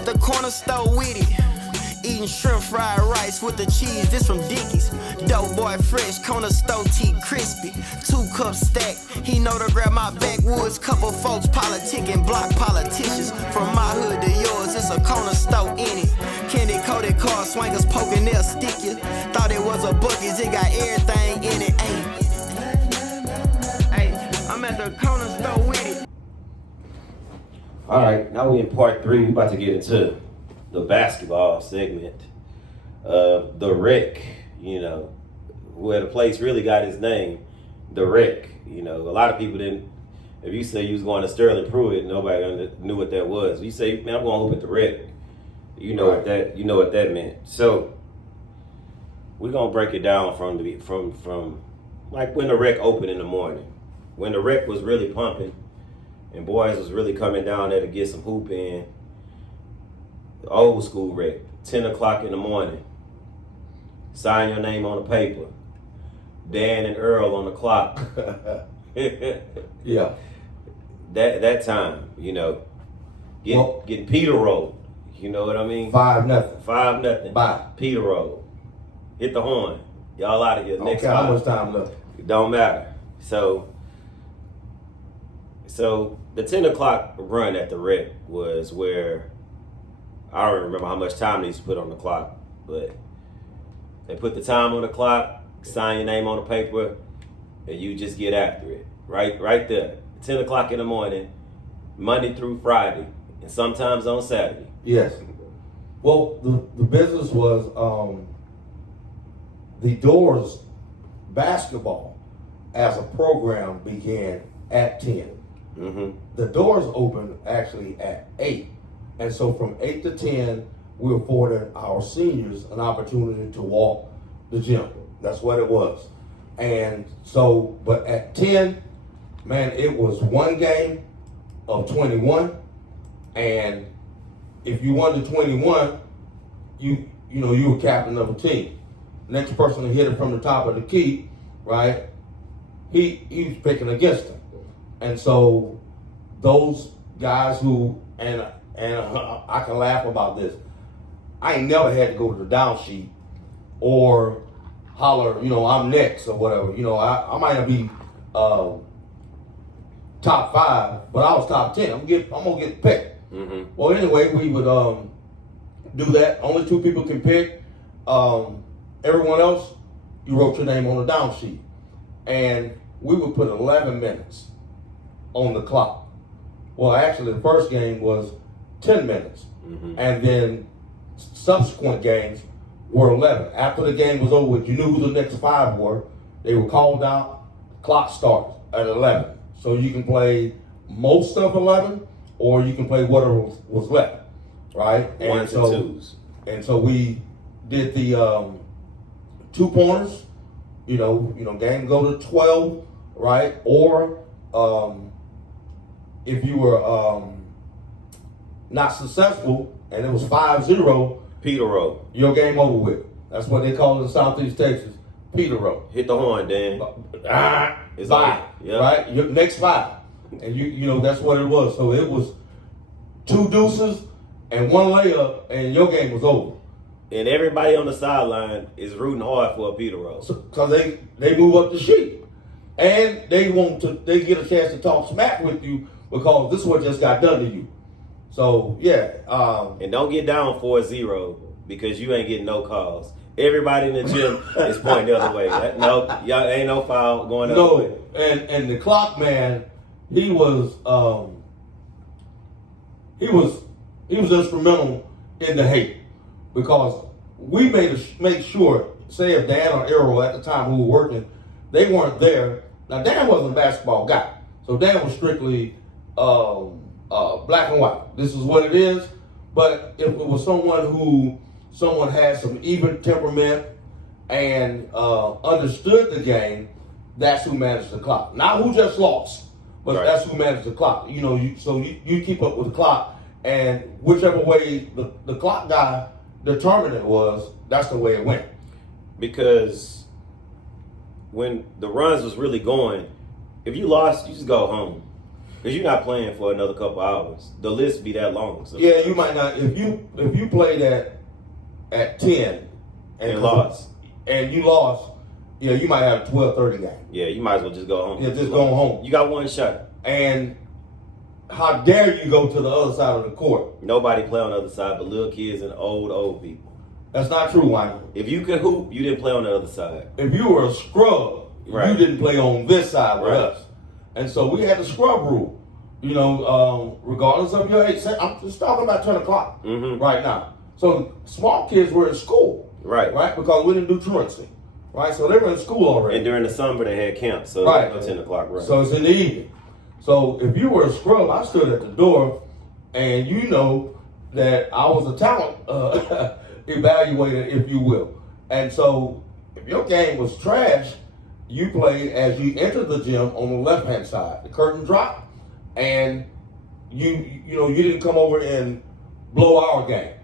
at the corner store with it. Eating shrimp fried rice with the cheese, this from Dickies. Dope boy fresh, corner store tea crispy. 2 cups stacked, he know to grab my backwoods. Couple folks politicking, block politicians. From my hood to yours, it's a corner store in it. Candy coated car swingers poking, they'll stick you. Thought it was a Boogies, it got everything in it. Hey, I'm at the corner store with it. All right, now we in part 3. We about to get into the basketball segment of the Rec, you know, where the place really got its name, the Rec. You know, a lot of people didn't. If you say you was going to Sterling Pruitt, nobody knew what that was. If you say, man, I'm going to hoop at the Rec, you know what that meant. So we're gonna break it down from like when the Rec opened in the morning, when the Rec was really pumping, and boys was really coming down there to get some hoop in. The old school Rec, 10 o'clock in the morning. Sign your name on the paper. Dan and Errol on the clock. Yeah. That time, you know, getting Peter rolled. You know what I mean? 5-0. 5-0. Bye. Peter roll. Hit the horn. Y'all out of here. Next how time. much time left? It don't matter. So the 10 o'clock run at the Rec was where I don't remember how much time they used to put on the clock, but they put the time on the clock, sign your name on the paper, and you just get after it. Right there. 10 o'clock in the morning, Monday through Friday, and sometimes on Saturday. Yes. Well, the business was the Doors basketball as a program began at 10. Mm-hmm. The doors opened actually at 8. And so from 8 to 10, we afforded our seniors an opportunity to walk the gym. That's what it was. And so, but at 10, man, it was one game of 21. And if you won the 21, you were captain of the team. Next person to hit it from the top of the key, right? He was picking against them. And so those guys who, and I can laugh about this, I ain't never had to go to the down sheet or holler, I'm next or whatever. I might not be top 5, but I was top 10. I'm gonna get picked. Mm-hmm. Well, anyway, we would do that. Only 2 people can pick. Everyone else, you wrote your name on the down sheet. And we would put 11 minutes on the clock. Well, actually, the first game was 10 minutes. Mm-hmm. And then subsequent games were 11. After the game was over, you knew who the next 5 were. They were called out. Clock starts at 11. So you can play most of 11, or you can play whatever was left, right? Ones and twos. And so we did the 2-pointers. Game go to 12, right? Or if you were not successful and it was 5-0, Peter roll. your game over with. That's what they call it in Southeast Texas, Peter roll. Hit the horn, Dan. It's bye. Yeah. Right? Your next 5. And you that's what it was. So it was 2 deuces and 1 layup, and your game was over. And everybody on the sideline is rooting hard for a Peter roll. Because they move up the sheet. And they get a chance to talk smack with you because this is what just got done to you. So, yeah. And don't get down 4-0 because you ain't getting no calls. Everybody in the gym is pointing the other way. Y'all ain't no foul going the other way. And the clock man, he was instrumental in the hate because we made sure, say if Dan or Errol at the time who were working, they weren't there. Now Dan wasn't a basketball guy, so Dan was strictly black and white. This is what it is. But if it was someone had some even temperament and understood the game, that's who managed the clock. Not who just lost, but right. That's who managed the clock. You keep up with the clock, and whichever way the clock guy determined it was, that's the way it went. Because when the runs was really going, if you lost, you just go home. Because you're not playing for another couple hours. The list be that long. So. Yeah, you might not. If you played at 10 And lost. And you lost, yeah, you might have a 12:30 game. Yeah, you might as well just go home. Yeah, just go home. You got one shot. And how dare you go to the other side of the court? Nobody play on the other side but little kids and old people. That's not true, Wayne. If you could hoop, you didn't play on the other side. If you were a scrub, Right. you didn't play on this side with Right. us. And so we had the scrub rule. You know, regardless of your age. I'm just talking about 10 o'clock right now. So small kids were in school. Right. Right? Because we didn't do truancy. Right? So they were in school already. And during the summer they had camp, so Right. no 10 o'clock run. So it's in the evening. So if you were a scrub, I stood at the door, and you know that I was a talent evaluator, if you will. And so if your game was trash, you played as you entered the gym on the left-hand side. The curtain dropped, and you didn't come over and blow our game.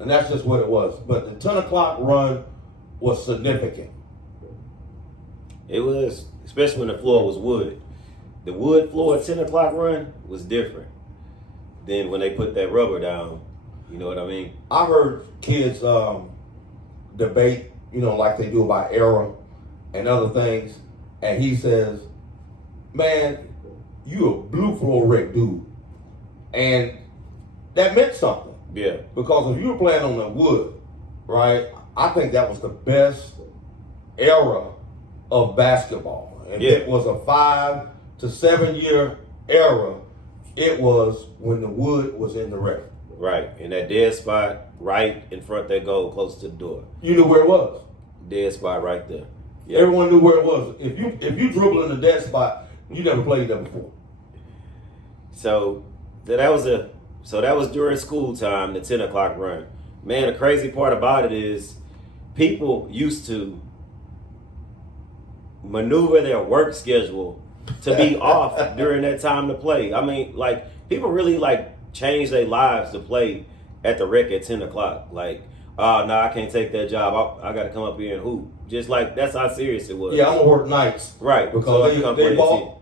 And that's just what it was. But the 10 o'clock run was significant. It was, especially when the floor was wood. The wood floor at 10 o'clock run was different than when they put that rubber down. You know what I mean? I heard kids debate, like they do about Errol and other things. And he says, man, you a blue floor wreck dude. And that meant something. Yeah. Because if you were playing on the wood, right, I think that was the best era of basketball. And Yeah. it was a 5 to 7 year era. It was when the wood was in the ref. Right. In that dead spot right in front of that goal close to the door. You knew where it was. Dead spot right there. Yep. Everyone knew where it was. If you dribble in the dead spot, you never played that before. So that was during school time, the 10 o'clock run. Man, the crazy part about it is people used to maneuver their work schedule to be off during that time to play. I mean, like, people really change their lives to play at the rec at 10 o'clock. Like, oh, no, I can't take that job. I got to come up here and hoop. Just like, that's how serious it was. Yeah, I'm gonna work nights. Right. Because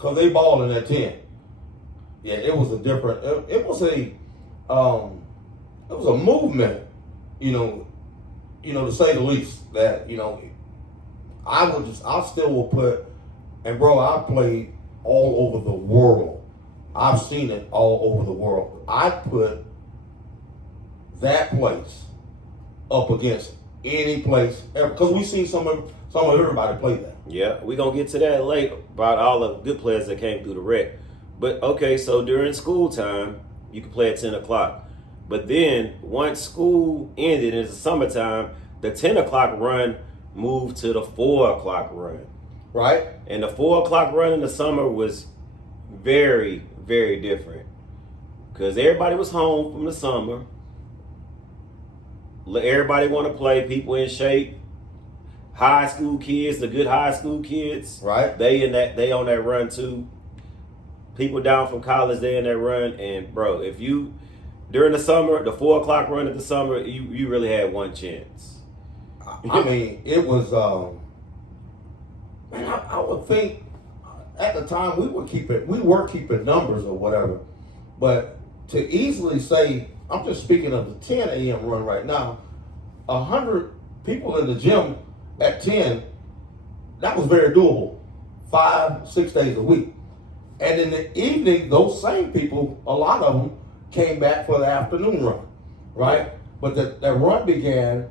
So they balling at 10. Yeah, it was a different. It was a movement. To say the least. That I still will put. And bro, I played all over the world. I've seen it all over the world. I put that place up against any place ever, because we seen some of everybody play that. Yeah, we're going to get to that later about all the good players that came through the rec. But, okay, so during school time, you could play at 10 o'clock. But then, once school ended in the summertime, the 10 o'clock run moved to the 4 o'clock run. Right? And the 4 o'clock run in the summer was very, very different. Because everybody was home from the summer. Everybody want to play. People in shape. High school kids, the good high school kids. Right. They on that run too. People down from college, they in that run. And bro, if you during the summer, the 4 o'clock run of the summer, you really had one chance. I mean, it was. Man, I would think at the time we were keeping numbers or whatever, but to easily say, I'm just speaking of the 10 a.m. run right now, 100 people in the gym at 10, that was very doable, 5-6 days a week. And in the evening, those same people, a lot of them came back for the afternoon run, right? But that run began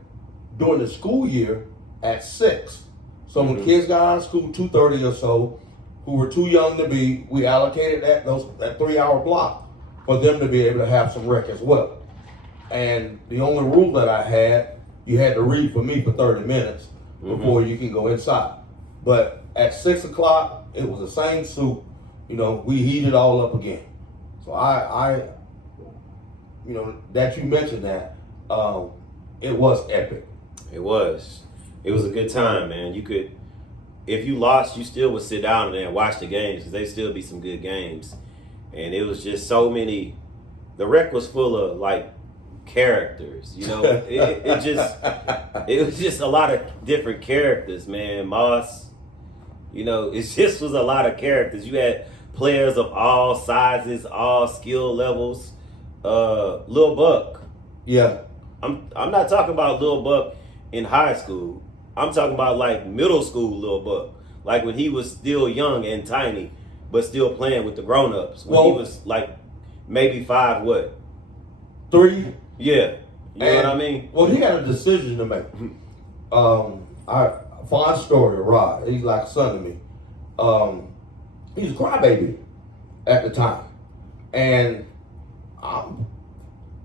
during the school year at 6. So when kids got out of school 2:30 or so, who were too young to be, we allocated that 3-hour block for them to be able to have some rec as well. And the only rule that I had, you had to read for me for 30 minutes before you can go inside. But at 6 o'clock, it was the same soup. We heated all up again. So I that you mentioned that, it was epic. It was a good time, man. You could, if you lost, you still would sit down there and watch the games because they still be some good games. And it was just so many. The rec was full of characters. It was just a lot of different characters, man. Moss, it just was a lot of characters. You had players of all sizes, all skill levels. Lil Buck. Yeah. I'm not talking about Lil Buck in high school. I'm talking about like middle school Lil Buck. Like when he was still young and tiny, but still playing with the grown-ups. When he was like maybe 5, what? 3. Yeah. You know what I mean? Well, he had a decision to make. Fond story of Rod. He's like a son to me. He's a crybaby at the time. And I'm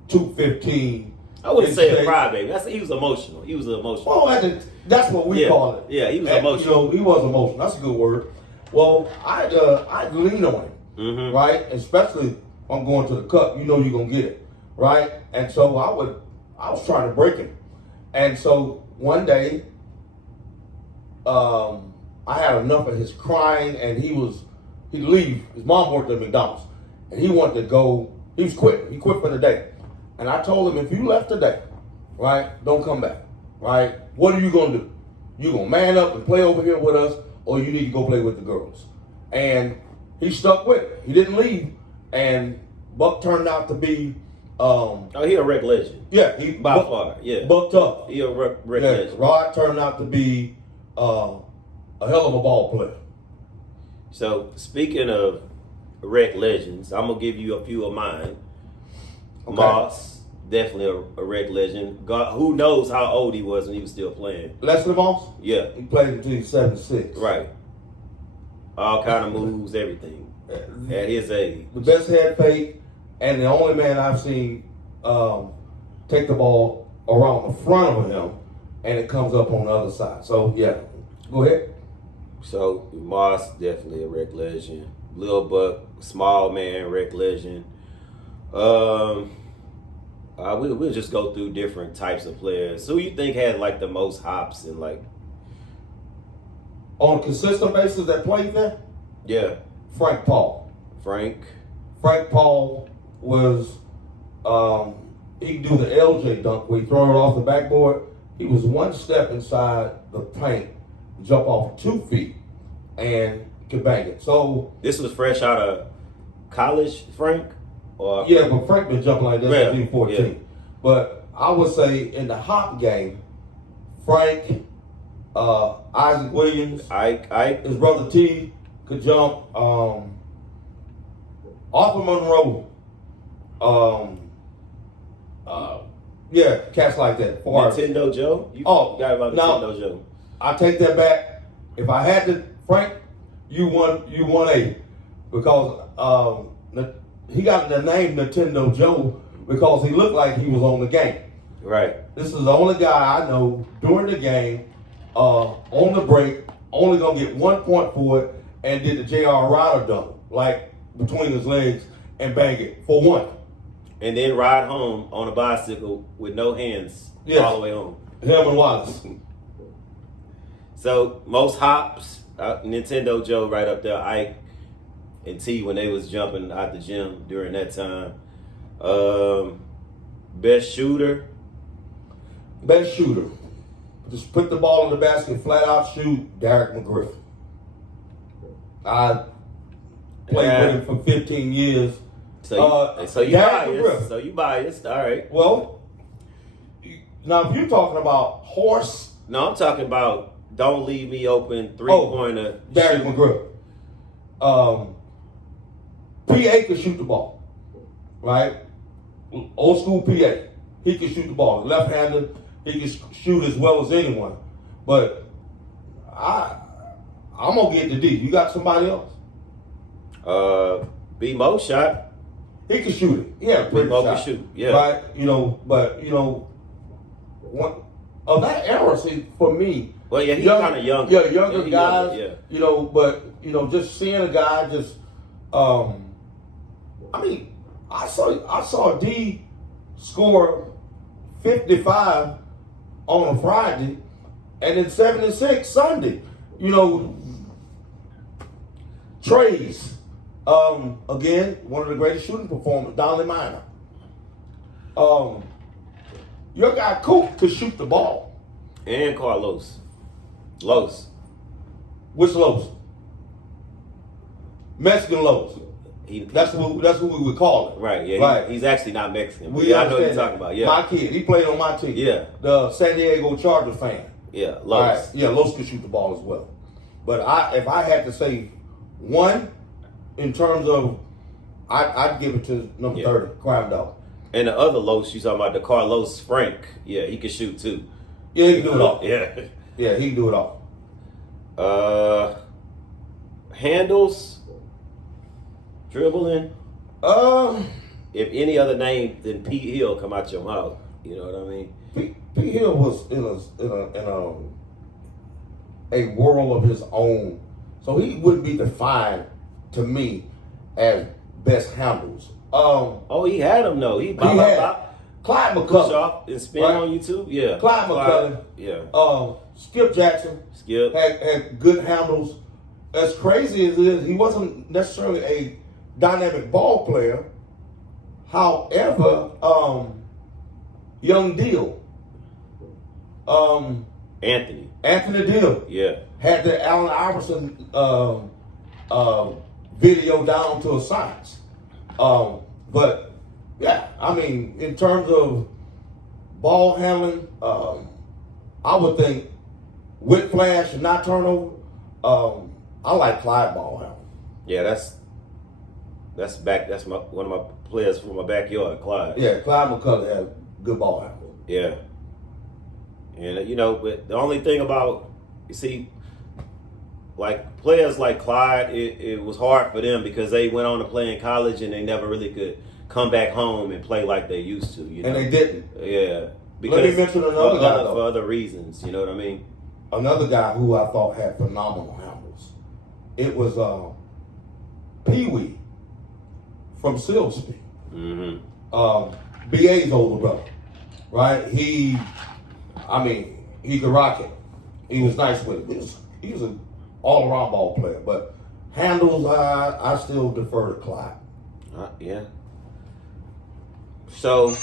215. I wouldn't say a crybaby. He was emotional. He was emotional. Well, that's what we call it. Yeah, he was emotional. He was emotional. That's a good word. Well, I'd lean on him, right? Especially if I'm going to the cup. You know you're gonna get it, right? And so I was trying to break him. And so one day, I had enough of his crying, and he'd leave. His mom worked at McDonald's, and he wanted to go. He was quitting. He quit for the day. And I told him, if you left today, right, don't come back, right? What are you gonna do? You gonna man up and play over here with us, or you need to go play with the girls? And he stuck with it. He didn't leave, and Buck turned out to be. He a rec legend. Yeah, by far. Yeah, Buck tough. He a rec legend. Rod turned out to be a hell of a ball player. So speaking of rec legends, I'm gonna give you a few of mine. Okay. Moss, definitely a rec legend. God, who knows how old he was when he was still playing? Leslie Moss? Yeah, he played until he was 76. Right. All kind of moves, everything at his age. The best head fake, and the only man I've seen take the ball around the front of him, and it comes up on the other side. So yeah, go ahead. So Moss, definitely a rec legend. Lil Buck, small man, rec legend. We'll just go through different types of players. Who you think had like the most hops and like on a consistent basis that played there? Yeah, Frank Paul. Frank Paul was he could do the LJ dunk where he throw it off the backboard. He was one step inside the paint, jump off 2 feet, and could bang it. So this was fresh out of college, Frank. Yeah, but Frank been jumping like this since he was 14. Yeah. But I would say in the hop game, Frank, Isaac Williams, Ike, his brother T could jump. Arthur Monroe, cats like that. Nintendo Joe. You forgot about Nintendo Joe. I take that back. If I had to, Frank, you won A, because he got the name Nintendo Joe because he looked like he was on the game. Right. This is the only guy I know during the game, on the break, only gonna get 1 point for it, and did the J.R. Ryder dunk, like between his legs, and bang it for 1. And then ride home on a bicycle with no hands all the way home. Him and Wallace. So most hops, Nintendo Joe right up there, Ike and T when they was jumping out the gym during that time. Best shooter. Just put the ball in the basket, flat out shoot, Derek McGriff. I played with him for 15 years. So you biased. So you biased. All right. Well, now if you're talking about horse. No, I'm talking about don't leave me open 3-pointer. Derek McGriff. PA could shoot the ball, right? Old school PA. He could shoot the ball. Left-handed, he could shoot as well as anyone. But I'm going to get the D. You got somebody else? B-Mo shot. He could shoot it. Yeah, pretty B-Mo shot. can shoot, yeah. Right? Of that era, see, for me. Well, yeah, he's kind of young. Yeah, younger guys. Younger, but just seeing a guy just, I saw D score 55 on a Friday, and then 76 Sunday. Trays. Again, one of the greatest shooting performers, Donnie Miner. Your guy Coop could shoot the ball. And Carlos. Los. Which Los? Mexican Los. That's who we would call it. Right, yeah. Right. He's actually not Mexican. I know what you're talking about, yeah. My kid, he played on my team. Yeah. The San Diego Chargers fan. Yeah, All Los. right. Yeah, Los could shoot the ball as well. But if I had to say one, in terms of, I'd give it to number 30, Crime Dog. And the other Los, you talking about the Carlos Frank. Yeah, he can shoot too. Yeah, he can do it all. Yeah. Yeah, he can do it all. Handles, dribbling. If any other name than Pete Hill come out your mouth, you know what I mean? Pete Hill was in a world of his own, so he wouldn't be defined to me as best handles. He had him though. He had Clyde push McCullough, off and spin right? on you too. Yeah, Clyde McCullough. Yeah. Skip Jackson. Skip had good handles. As crazy as it is, he wasn't necessarily a dynamic ball player. However, Young Deal. Anthony Deal. Yeah. Had the Allen Iverson video down to a science. But yeah, I mean, in terms of ball handling, I would think with flash and not turnover. I like Clyde ball handling. Yeah, that's one of my players from my backyard, Clyde. Yeah, Clyde McCullough had good ball handling. Yeah. And but the only thing about, you see, like players like Clyde, it was hard for them because they went on to play in college and they never really could come back home and play like they used to. You know? And they didn't. Yeah. Because let me mention another guy for other reasons. You know what I mean? Another guy who I thought had phenomenal handles. It was Pee Wee from Silsby. Mm-hmm. BA's older brother, right? He could rock it. He was nice with it. He was an all-around ball player, but handles, I still defer to Clyde. Yeah. So